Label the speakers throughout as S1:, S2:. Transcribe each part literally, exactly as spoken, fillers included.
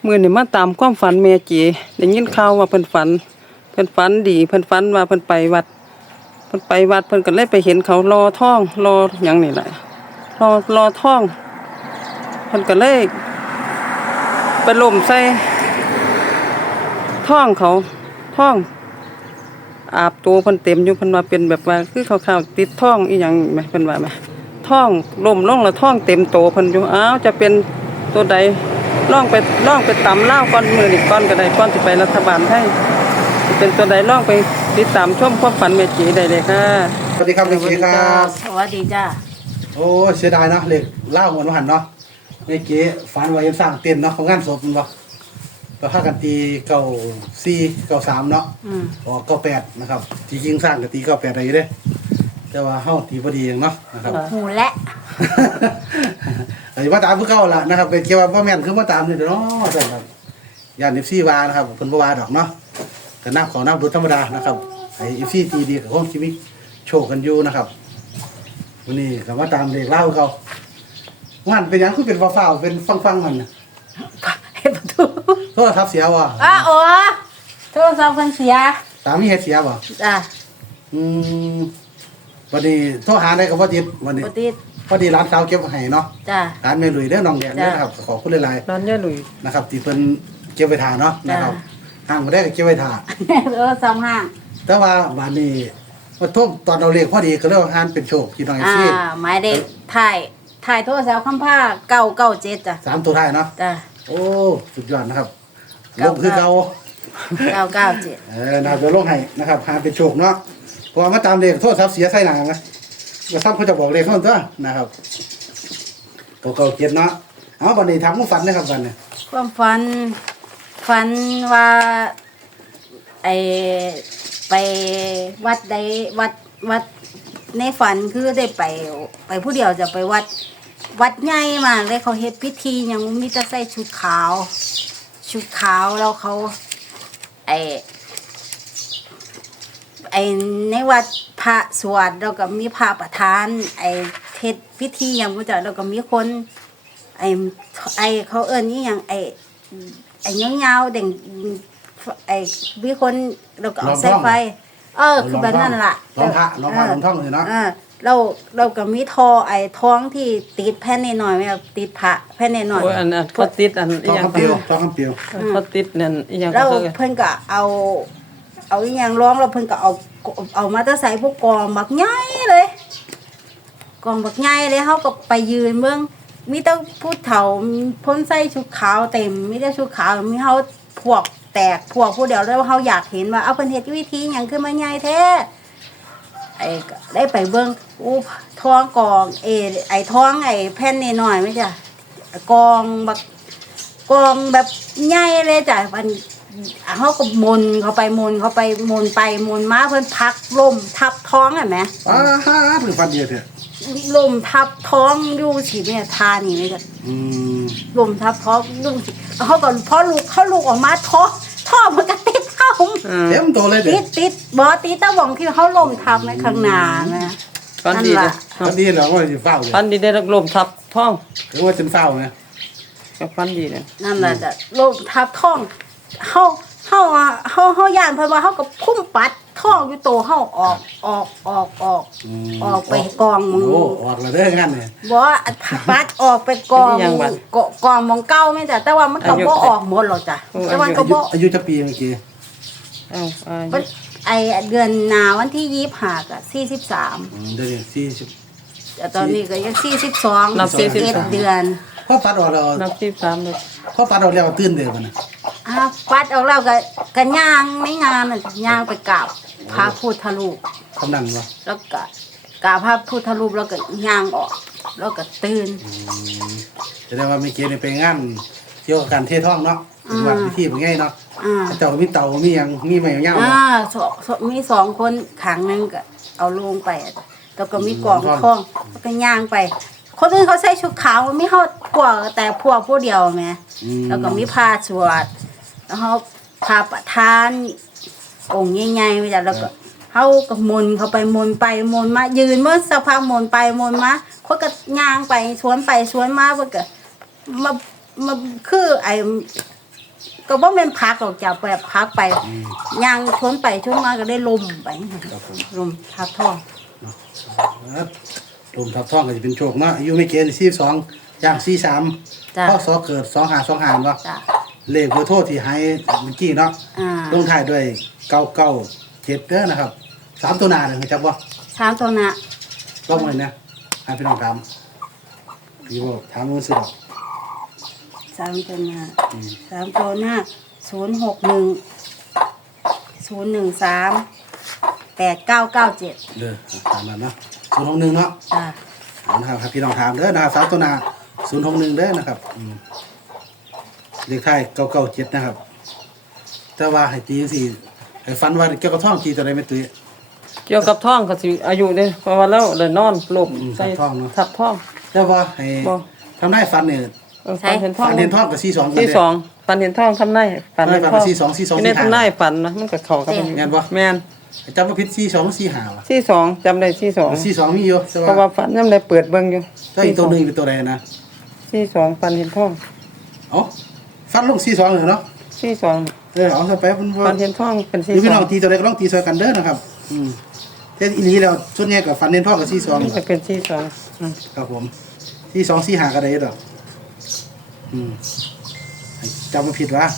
S1: มื้อนี้มาตามความฝันแม่จีได้ยินข่าวว่าเพิ่นฝันเพิ่นฝันดีเพิ่นฝันว่าเพิ่นไปวัดเพิ่นไปวัดเพิ่นก็เลยไปเห็นเขารอท่องรอหยังนี่แหละรอรอท่องเพิ่นก็เลยไปล้มใส่ท่องเขาท่องอาบตัวเพิ่นเต็มอยู่เพิ่นว่าเป็นแบบว่าคือขาวๆติดท่องอีหยังแหมเพิ่นว่าแหมท่องล้มลงแล้วท่องเต็มโตเพิ่นอยู่อ้าวจะเป็นตัวใดลองไปลองไปตำลาวก่อนมื้อนี้ก่อนก็ได้ก่อนสิไปรัฐบาลไทยสิเป็นตัวใดลองไปติดตามชมความฝันแม่จีได้เลยค่ะ
S2: สวัสดีครับแม่เก๋ครับ
S3: สวัสดีจ้า
S2: โอ้เสียดายเนาะเหล็กเล่าเหมือนว่าหันเนาะแม่เก๋ฝันว่ายังสร้างเต็นท์เนาะของงานศพมันบ่ก็พากันตีเก้าสี่เก้าสามเนาะ
S3: อืม
S2: ออกเก้าแปดนะครับที่จริงสร้างก็ตีเก้าแปดได้อยู่เด้แต่ว่าเฮาตีพอดีเองเนาะนะครับ
S3: หูและ
S2: ไอ้ว่าตามผู้เก่าล่ะนะครับเป็นเกี่ยวกับว่าแม่นคือว่าตามนี่เนาะจังครับย่าน เอฟ ซี ว่านะครับเพิ่นบ่ว่าดอกเนาะก็นับของนับดูธรรมดานะครับไอ้ เอฟ ซี ตีดีก็คงสิมีโชคกันอยู่นะครับวันนี้ก็มาตามเลขเล่าเขางานเป็นหยังคือเป็นฟ้าวๆเป็นฟังๆมันน่ะ
S3: เฮ็ดประตู
S2: โทรศัพท์เสียบ่
S3: อ้าโอ้โทรศัพท์เพิ่นเสีย
S2: สามีเฮ็ดเสียบ่
S3: จ้า
S2: อืมวันนี้โทรหาได้ก็บ่ติดวันนี้
S3: บ่ติด
S2: พอดีร้านสาวเก็บให้เนาะ
S3: จ้า
S2: ร้านแม่ลุยเด้อน้องแดงเด้อนะครับขอบคุณหลาย
S1: ร้านย่าหลุย
S2: ๆนะครับที่เพิ่นเก็บไว้ทานเนาะนะครับห้างบ่ได้ก็เก็บไว้ทาน
S3: โทรศัพท์ห้าง
S2: แต่ว่าบ้านนี้ว่าทุ่มตอนเราเรียกพอดีก็เลยอ่านเป็นโชคพี่น้องไอ้
S3: อ่า
S2: ซี่
S3: หมายเลขถ่ายถ่ายโทรศัพท์คำผ้าเก้าเก้าเจ็ดจ้ะ
S2: สามตัวท้ายเนาะ
S3: จ้า
S2: โอ้สุดยอดนะครับล
S3: เก้า
S2: งคือเก่า
S3: เก้าเก้าเจ็ด
S2: เออน่าจะลงให้นะครับหาเป็นโชคเนาะเพราะว่ามาตามเลขโทษทรัพย์เสียใส่หนังนะว่าทรัพย์เขาจะบอกเลขเขาตัวนะครับเก่าๆเกียรติเนาะเอาบันนี้ทำมุ้งฝันนะครับบันเนี่ย
S3: ความฝันฝันว่าไอไปวัดใดวัดวัดในฝันคือได้ไปไปผู้เดียวจะไปวัด วัดใหญ่มากเลยเขาเฮ็ดพิธีหยังมีแต่ใส่ชุดขาว ชุดขาวแล้วเขา ไอไอในวัดพระสวดแล้วก็มีพระประธาน ไอเฮ็ดพิธีหยังบ่จ้ะแล้วก็มีคน ไอไอเขาเอิ้นนี่หยังไอไอยาวๆเด่งไอมีคนแล้วก็เอาใส่ไฟ เออคือแบบนั้นล่ะ
S2: ล้อมพระล้อมพระล้อมท่องเลยเนาะ
S3: เออเราเราก็มีทอไอ้ท้องที่ติดแผ่นนิดหน่อยๆไหมครับติดพระแผ่นนิดหน่อย
S1: โอ้ยอันอันเขาติดอันอี
S2: ท่อง
S1: หยัง
S2: คำเปียวท่องคำเปียว
S1: เขาติดนั่นอีหยัง
S3: แล้ว
S1: เขา
S3: เพิ่นก็เอา เอาอีหยังร้องแล้วเพิ่นก็เอาเอามาแตะใส่พวกกองบักใหญ่เลยกองบักใหญ่เลยเฮาก็ไปยืนเบิ่งมีแต่ผู้เฒ่าพ้นใส่ชุดขาวเต็มมีแต่ชุดขาวมีเฮาพวกแตกพวกผู้เดียวแล้วเฮาอยากเห็นว่าเอาเพิ่นเฮ็ดวิธีหยังขึ้นมาใหญ่แท้ไอ้ก็ได้ไปเบิ่งอู้ท้องกองเอไอ้ท้องไอ้แผ่นน้อยๆไหมจ้ะกองบักกองแบบใหญ่เลยจ้ะมันเขาก็มนเข้าไปมนเข้าไปมนไปมนมาเพิ่นพักลมทับท้องเห็นไหม
S2: อ้าฮ่าถึงฟันเดียวเถอะ
S3: ลมทับท้องดูสิแม่ทานี่ไหมจ้ะ
S2: อืม
S3: ลมทับท้องดูสิเขาก็พอลูกเขาลูกออกมาท้อท้อมันก็ติดเข้า
S1: อืม
S2: เต็มตัวเลยเด็
S3: ติดติดบอติดตะหว่องที่เขาลมทับในข้างหน้านะ
S1: ฝันดีเลย
S2: ฟันดีเหรอว่าจะเฝ้าเลย
S1: ฝันดีได้รับลมทับท้อง
S2: หรือว่าจะเฝ้าไง
S1: ก็ฝันดีเลย
S3: นั่นแหละจ้ะลมทับท้องเขาเขาอะเขาเขาย่านเพิ่นว่าเขาก็พุ่มปัดท้องอยู่โตเขาออกออกออกออก ออกไปกองมึง
S2: โอ้ออกแล้วเด้องั้นเนี่ย
S3: บ่ปัดออกไปกองกกองหมองเก้าแม่จ้ะแต่ว่ามันก็บ่ออกหมดหรอกจ้ะแต่ว่าก็
S2: อายุ
S3: บ่
S2: อายุจะปีเมื่อกี้
S1: เอ้าอ่า
S3: มันไอเดือนหนาวันที่ยี่สิบห้าก็สี่สิบสาม
S2: อืมเดือนสี่สิบ
S3: แต่ตอนนี้ก็ยังสี่สิบสอง
S1: นับสี่สิบ
S3: เอ็ด
S1: สาม
S3: เดือน
S2: พ่อปัดออกแล้ว
S1: นับสิบสามเลย
S2: พ่อปัดออกแล้วตื่นเดือนมันนะ
S3: อ่ะปัดออกแล้วก็ก็ย่างในงานน่ะย่างไปกราบพระพุทธรูป
S2: คำนั้นวะ
S3: แล้วก็กราบพระพุทธรูปแล้วก็ย่างออก แล้วก็ตื่น
S2: จะได้ว่าเมื่อกี้เนี่ยไปงานเกี่ยวกับการเทท่องเนาะเป็นวันพิธีเป็นไงเนาะ
S3: อ่า
S2: เจ้ามีเต่ามีหยังมีไม้ยาว
S3: อ่าสองสองมีสองคนขังหนึงก็เอาลงไปอะแล้วก็มีกล่องทองแล้วก็ย่างไป คนอื่นเขาใส่ชุดขาวมีเขากว่าแต่พวกผู้เดียวแหมแล้วก็มีผ้าสวดแล้วเขาพาประทานองค์ใหญ่ๆไปจ้ะแล้วก็เขาก็มนเข้าไปมนไปมนมายืนเมื่อสักพักมนไปมนมาเขาก็ย่างไปสวนไปสวนมาเพื่อก็มามาคือไอ้ก็บ่แม่นพักหรอกจ้ะแบบพักไปย่างชนไปชนมาก็ได้ลมไป
S2: ครับผม
S3: ลมทับท้อง
S2: เนาะครับลมทับท้องก็จะเป็นโชคเนาะอายุไม่เกินสี่สิบสองย่างสี่สิบสาม
S3: จ้ะ
S2: พ่อสอเกิดสองห้าสองห้าเนาะ
S3: จ้ะ
S2: เลขเบอร์โทรที่ให้เมื่อกี้เนาะ
S3: อ่า
S2: ลงท้ายด้วยเก้าเก้าเจ็ดเด้อนะครับสามตัวหน้าเนี่ยจับบ่
S3: สามตัวน่ะ
S2: ต้องเลยนะให้พี่น้องถามพี่บอกถามรู้สึกหรอก
S3: สามตัวน่ะ
S2: อืม
S3: สามตัวหน้าศูนย์หกหนึ่งศูนย์หนึ่งสามแปดเก้าเก้าเจ็ด
S2: เด้อตามนั้นเนาะศูนย์หกหนึ่งเนาะ
S3: จ้ะ
S2: เอานะครับครับพี่น้องถามเด้อนะครับสามตัวหน้าศูนย์หกหนึ่งเด้อนะครับอืมเลขท้ายเก้าเก้าเจ็ดนะครับแต่ว่าให้ตีสิให้ฟันว่าเกี่ยวกับท่องตีตัวใดไม่ตี
S1: เกี่ยวกับท้องก็สิอายุเด้เพราะว่าแล้วเลยนอนลม
S2: อืม
S1: ใส่
S2: ทับท้องเนอะ
S1: ทับท้อง
S2: แต่ว่าให้
S1: บ่
S2: ทำได้ฟันเนี่ย
S1: เออฝันเห็นท้อง
S2: ฟันเห็นท่องกับสี่สอง
S1: ที่สองฝันเห็นท้องทำได้ฝันเห็นท้อง
S2: สี่สองสี่สอง
S1: ที่ใน
S2: สี่ห้า
S1: ทำได้ฝันนะมันก็เข้ากับ
S2: แม่นบ่
S1: แม่น
S2: จำว่าพิษสี่สองสี่ห้าวะ
S1: ที่สองจำได้ที่สอง
S2: สี่สองมีอยู่แต่
S1: เพราะ
S2: ว่า
S1: ว่าฝันยังได้เปิดเบิ่งอยู่
S2: ถ้าอีกตัวหนึ่งเป็นตัวใดนะ
S1: ที่สองฝันเห็นท้อง
S2: เอ้าฟันลงสี่สองเลยเนาะ
S1: ที่สอง
S2: เออเอาสไปมัน
S1: ฝันเห็นท้องเป็น
S2: ห
S1: ที่
S2: รือ
S1: ส
S2: พี่
S1: อ
S2: น้อง งตีตัวใดก็ต้องตีซอยกันเด้อนะครับ อืมแต่อีนี้แล้วส่วนใหญ่กับฟันเน้นท่องกับสี่สอง
S1: มันจะเป็นที่สองอืม
S2: ครับผมสี่สองสี่ห้าก็ได้ดอกอืมจำมาผิดวะ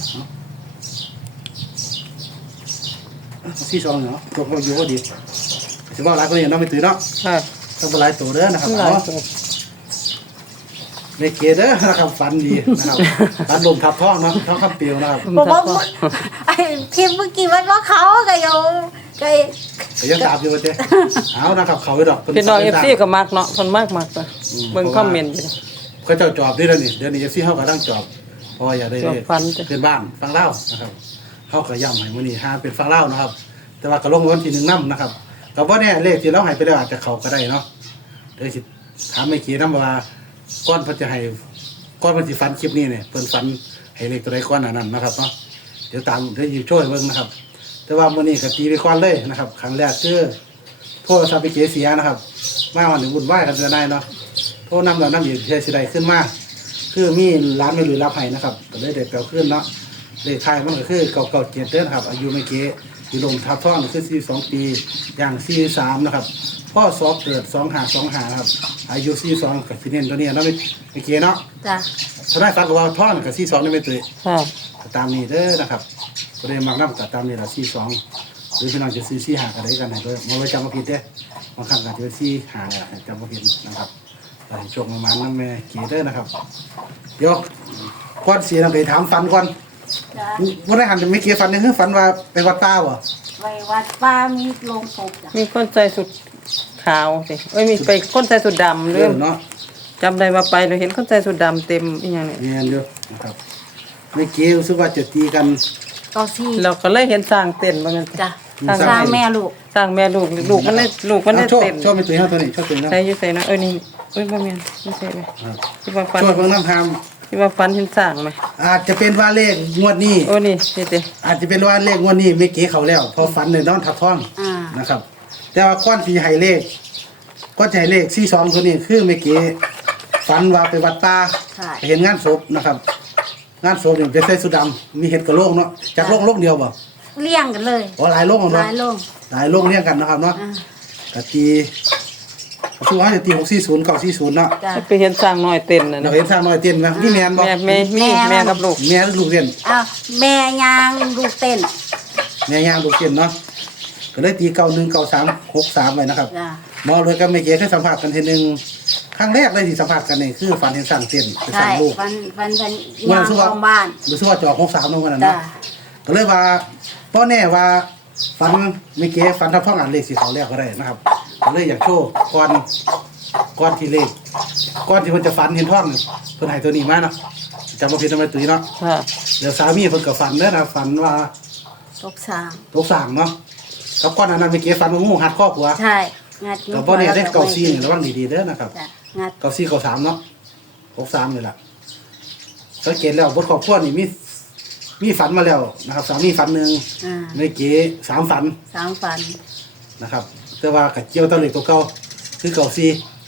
S2: เอาสี่สองเนาะจบเราอยู่ก็ดีจะว่าหลายคนเนี่ยน้องไม่ตื่นเนาะ
S1: ค่ะ
S2: ต้องเป็นหลายตัวเด้อนะครับ
S1: หลาย
S2: เนาะ
S1: ตัว
S2: ไม่เกเด้อนะครับฟันดีนะครับฟันลมทับท้องเนาะท้องขับเปรียวนะครับ
S3: บอกว่าไอ้พิมพ์เมื่อกี้มันว่าเขาก็ยังก็
S2: แต่ยังตามอยู่ว่าเจ้เอานะครับเขาไปดอกพิ่
S1: พี่น้อง
S2: พิ่
S1: เอฟซีก็มักเนาะเพิ่นมากมากเลยเบิ่งคอมเมนต์อยู่
S2: ก็เจ้าจอบด้วยแล้วนี่เดี๋ยวนี้เอฟซีเขาก็ตั้งจอบเพราะว่าอยากได้
S1: จอบฟันจ้ะ
S2: เป็นบ้านฟังเล่านะครับเขาก็ย่ำให้มื้อนี้ห้าเป็นฟังเล่านะครับ แต่ว่าก็ลงวันที่หนึ่งน้ำนะครับแต่ว่าเนี่ยเลขที่เราให้ไปแล้วอาจจะเขาก็ได้เนาะเดี๋ยวสิถามไม่กี่น้ำว่าก้อนเพิ่นจะให้ก้อนเพิ่นสิฟันคลิปนี้เนี่ยเพิ่นฟันให้เลขตัวใดก้อนอันนั้นนะครับเนาะเดี๋ยวตามเดี๋ยวอยู่ช่วยเบิ่งนะครับ แต่ว่ามื้อนี้ก็ตีไปก่อนเลยนะครับครั้งแรกคือโทรศัพท์ไปเกเสียนะครับมาวันหนึ่งวุ่นวายกันจะได้เนาะโทรนำเรานำอยู่เพื่อสิได้ขึ้นมาคือมีร้านไม่หรือรับให้นะครับก็เลยได้แปลขึ้นเนาะเลขท้ายมันก็คือเก่าเก่าเจ็ดเดือนครับอายุไม่เก๋อยู่ลงทับท่องคือสี่สองปีอย่างสี่สามนะครับพ่อสอบเกิดสองหาสองหาครับอายุสี่สองกับฟินเนนตัวนี้เนาะไม่ไม่เก๋เนาะ
S3: จ้ะ
S2: ถ้าได้ฟังกับว่าท่อนกับสี่สองนี่ไม่ตื่น
S1: ค่ะ
S2: ตามนี้เด้อนะครับก็ได้มักน้ำกับตามนี้ละสี่สองหรือพี่น้องจะซื้อสี่หากันได้กันไหนก็มาไว้จำมาผิดเด้อบางครั้งอาจจะสี่หาเนี่ยจำมาผิดนะครับไปช่วงประมาณนั้นแม่เกีเด้อนะครับเดี๋ยวก่อนเสียเราไปถามฟันก่อน
S3: จ้ะ
S2: ว่าได้หันจะไม่เกียฟันนี่คือฟันว่าไปวัดป้าวะ
S3: ไปวัดป้ามีโรงศพจ้ะ
S1: มีคนใส่สุดขาวสิเอ้ยมีไปคนใส่สุดดำ
S2: เรื่
S1: เรื่
S2: อ
S1: อง
S2: เนาะ
S1: จำได้ว่าไปเราเห็นคนใส่สุดดำเต็มอีหยังเนี่ย
S2: เงียนอยู่นะครับไม่เกียรู้สึกว่าจะตีกัน
S3: ก็สี่
S1: เราก็เลยเห็นสร้างเต้นบางนั้น
S3: จ้ะ
S2: สร้าง
S3: สร้างแม่ลูก
S1: สร้างแม่ลูกลูกมันได้ลูกมันได้
S2: เอาโชว์
S1: เต้น
S2: โชว์ไม่ตื่นเท่าตัวนี้โชว์ตื่นนะ
S1: ใส่อยู่ใส่นะเอ้ยนี่เอ้ยบ่แม่นไม่ใช่ไหม
S2: ครับ
S1: ที่ว่าฟัน
S2: โชว์เพิ่งน้ำท
S1: ที่ว่าฟันเห็นสร้างไหม
S2: ำอาจจะเป็นว่าเลขงวดนี้
S1: โอ้นี่นี่ติ
S2: อาจจะเป็นว่าเลขงวดนี้ไม่เก๋เขาแล้วเพอฝันเลยนอนทับท้อง
S3: อ่า
S2: นะครับ แต่ว่าก้อนสีไห้เลขก้อนสีไห้เลขสี่สองตัวนี้คือไม่เก๋ฝันว่าไปวัดป่า
S3: ใช่
S2: ไปเห็นงานศพนะครับ งานศพเนี่ยเป็นใส่สุดดำมีเห็ดกระโหลกเนาะจากโลกโลกเดียวบ่
S3: เลี้ยงกันเลย
S2: อ๋อหลายโลก
S3: ห
S2: เนาะ
S3: ลายโรง
S2: หลายโลกเรียงกันนะครับเนาะ
S3: อ่าก
S2: ะตีชื่อว่าจะตีหกสี่ศูนย์เก้าสี่ศูนย์เนาะ
S3: จ้ะ
S1: ไปเห็นสร้างน้อยเต้นน่ะ
S2: เรา
S1: นะ
S2: เห็นสร้างน้อยเต้นไหมนี่แมนบ่
S1: แม่แม่มีแม่กับลูก
S2: แม่ลูกเต้น
S3: อ้าวแม่ยางลูกเต้น
S2: แม่ย่างลูกเต้นเนาะก็เลยตีเก้าหนึ่งเก้าสามหกสามไปนะครับ
S3: จ้ะ
S2: หมอเลยก็ไม่เกี่ยแค่สัมผัสกันทีหนึ่งครั้งแรกเลยที่สัมผัสกันนี่คือฝันเห็นสั่งเต้นไป
S3: ใช่
S2: สั่งลูก
S3: ฟันฟันฟัน
S2: เมื่อย
S3: าง
S2: สู้
S3: ข
S2: ว่า
S3: องบ้าน
S2: รู้สึกว่าจะออกหกสามน้องวันนั้น
S3: จ้ะ
S2: เนาะก็เลยว่าพ่อแน่ว่าฝันไม่เกี่ยฝันทับท่องอ่านเลขสีขาวแรกก็ได้นะครับก็เลยอยากโชว์ก้อนก้อนที่เลขก้อนที่มันจะฝันเห็นท่องเพิ่นให้ตัวนี้มาเนาะจำมาผิดทำไมตุ้ยเนาะ
S1: ค่ะ
S2: เดี๋ยวสามีเพิ่นก็ฝันเด้อนะฝันว่า
S3: ตกสาง
S2: ตกสั่งเนาะกับก้อนอันนั้นไม่เกี่ยฝันว่างูหัดครอบหัว
S3: ใช่งัด
S2: แต่พ่อเนี่ยได้เก้าซี่นี่ระวังดีๆเด้อนะครับ
S3: จ้ะงัด
S2: เก้าสี่เก้าสามเนาะหกสามนี่แหละสังเกตแล้วบทครอบครัวนี่มีมีฝันมาแล้วนะครับสามีฝันหนึ่ง
S3: อ่า
S2: ในเก๋สามฝัน
S3: สามฟัน
S2: นะครับ แต่ว่ากับเจียวตะเล็กตัวเก่าคือเก้าสี่
S3: จ้ะ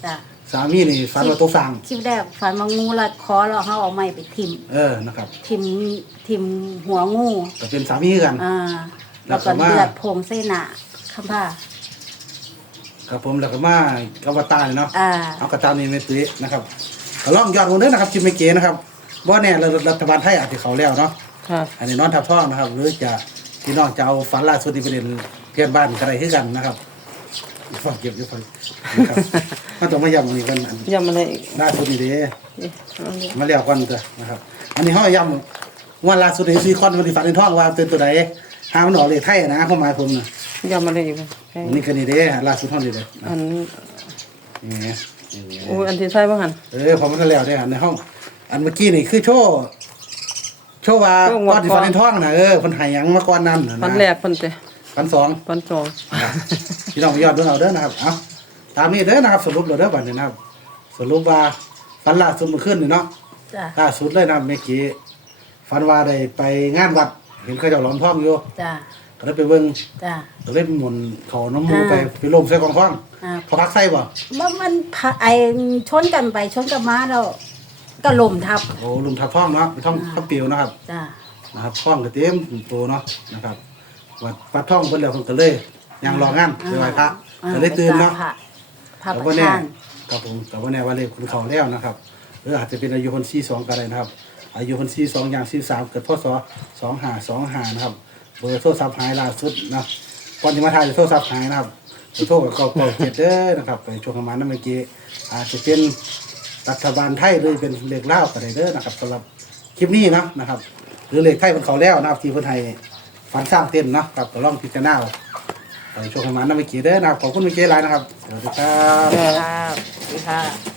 S2: สามีนี่ฝันว่าตกสร้าง
S3: คลิปแรกฝันว่างูรัดคอแล้วเขาเอาไม้ไปทิ่ม
S2: เออนะครับ
S3: ทิ่มทิ่มหัวงู
S2: ก็เป็นสามีกัน
S3: อ่า
S2: แล้
S3: แล้ว ว
S2: ก็
S3: ก็
S2: มา
S3: เลือดโพงใส่หน้าคำผ้า
S2: ครับผมแล้วก็มากับวตารเนาะ
S3: อ่า
S2: เอากระตามนี่ไม่ตื้อนะครับก็ลองยอดคนเด้อนะครับคิดไม่เก๋นะครับบ่แน่รัฐบาลไทยอาจจะเขาแล้วเนาะ
S1: ค่ะ
S2: อันนี้นอนทับท้องนะครับ หรือจะพี่น้องจะเอาฝันล่าสุดที่ประเด็นเพื่อนบ้านก็ได้คือกันนะครับฟังเก็บอยู่ฟังนะครับมันต้องมาย้ำอันนี้กันอัน
S1: ยำอะไรอีก
S2: ล่าสุดนี่เด้
S1: นี่เอาเลย
S2: มาเรียกกันเถอะนะครับ อันนี้เฮาย้ำว่าล่าสุดนี่ซีคอนมันสิฝันในท้องว่าเป็นตัวใดหามันออกเลขไทยนะความหมายผมน่ะ
S1: ยำอะไรอีกวะ
S2: อันนี้ก็นี่เด้ล่าสุดเท่านี้เด้
S1: อัน
S2: นี่ไงนี่ไง
S1: โอ้ยอันที่ใช่ป่ะหัน
S2: เออพอมันแล้วได้ในห้อง อันเมื่อกี้นี่คือโชว์โชว์ว่า
S1: โชว์งวด
S2: ก้อนที่ฟันในท้องน่ะเออเพิ่นให้หยังมาก่อนนั้นน่ะะ
S1: ฟันแรกฟันเตะ
S2: ฟันสอง
S1: ฟันสอง
S2: พี่น้องยอดเบิ่งเอาเด้อนะครับเอาตามนี้เด้อนะครับ สรุปแล้วเด้อบัดนี้นะครับ สรุปว่าฟันล่าสุดเมื่อคืนนี่เนาะ
S3: จ้ะ
S2: ล่าสุดเลยนะเมื่อกี้ฟันว่าได้ไปงานวัด เห็นเขาเจ้าหลอมท้องอยู่
S3: จ้ะ
S2: ก็เลยไปเบิ่ง
S3: จ้ะ
S2: ก็เลยหมุนเขาน้ำมู
S3: อ่า
S2: ไปไปลมใส่กองท้อง
S3: อ่า
S2: เขาพักใส่บ่
S3: มันมันพะไอชนกันไปชนกันมาแล้วก็ลมทับ
S2: โอ้ลุมทับท้องเนาะไปท้อง
S3: อ่า
S2: ทับเปียวนะครับ
S3: จ้ะ
S2: นะครับท้องก็เต็มโตเนาะนะครับวัดวัดท้องเพิ่นแล้วเพิ่นก็เลยยังรองานไปไหว้พระ
S3: อ่า
S2: ก็เลยตื่นเนาะ
S3: พระพระ
S2: แต่
S3: ประ
S2: ว่าแน่
S3: ธาน
S2: ครับผมแต่ว่าแน่ว่าเลขคุณเขาแล้วนะครับหรืออาจจะเป็นอายุคนสี่สองก็ได้นะครับ อายุคนสี่สองอย่างสี่สามเกิดพศสองห้าสองห้านะครับเบอร์โทรศัพท์หายล่าสุดนะก่อนที่มาถ่ายจะโทรศัพท์หายนะครับไปโทรกับเก้าเก้าเจ็ดเด้อนะครับไปชมกันมานั่นเมื่อกี้อาจจะเป็นรัฐบาลไทยหรือเป็นเลขลาวก็ได้เด้อนะครับสำหรับคลิปนี้เนาะนะครับ หรือเลขไทยเป็นเขาแล้วนะครับที่คนไทยฝันสร้างเต้นเนาะครับก็ลองพิจารณาเอาไปชมกันมานั่นเมื่อกี้เด้อนะครับขอบคุณเมื่อกี้หลายนะครับสวัสดีครับ
S3: ครับสวัสดีค่ะ